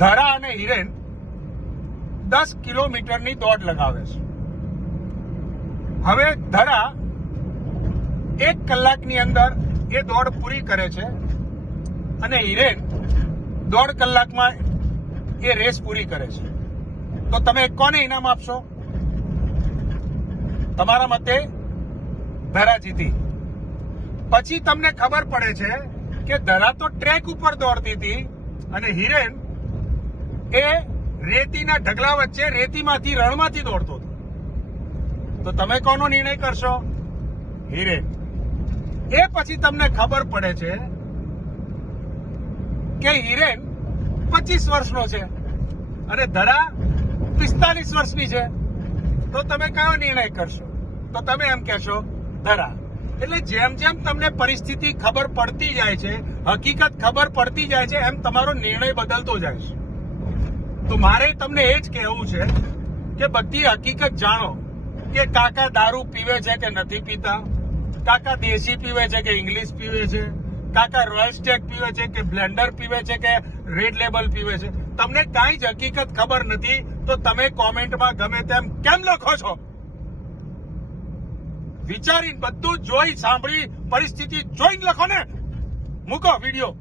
ધરા અને હિરેન દસ કિલોમીટરની દોડ લગાવે છે. હવે ધરા એક કલાકની અંદર એ દોડ પૂરી કરે છે અને હિરેન દોઢ કલાકમાં એ રેસ પૂરી કરે છે. તો તમે કોને ઇનામ આપશો? તમારા મતે ધરા જીતી. પછી તમને ખબર પડે છે કે ધરા તો ટ્રેક ઉપર દોડતી હતી અને હિરેન એ રેતીના ઢગલા વચ્ચે રેતીમાંથી રણમાંથી દોડતો હતો. તો તમે કોનો નિર્ણય કરશો? હિરેન એ પછી તમને ખબર પડે છે કે હિરેન પચીસ વર્ષનો છે અને ધરા પિસ્તાલીસ વર્ષની છે. તો તમે કયો નિર્ણય કરશો? તો તમે એમ કહેશો, ધરા. એટલે જેમ જેમ તમને પરિસ્થિતિ ખબર પડતી જાય છે, હકીકત ખબર પડતી જાય છે, એમ તમારો નિર્ણય બદલતો જાય છે. તો મારે તમને એ જ કહેવું છે કે બધી હકીકત જાણો કે કાકા દારૂ પીવે છે કે નથી પીતા? કાકા દેશી પીવે છે કે ઇંગ્લિશ પીવે છે? કાકા રોયલ સ્ટેક પીવે છે કે બ્લેન્ડર પીવે છે કે રેડ લેબલ પીવે છે? તમને કાંઈ જ હકીકત ખબર નથી, તો તમે કોમેન્ટમાં ગમે તેમ કેમ લખો છો? વિચારીને બધું જોઈ સાંભળી, પરિસ્થિતિ જોઈને લખો ને. મૂકો વીડિયો.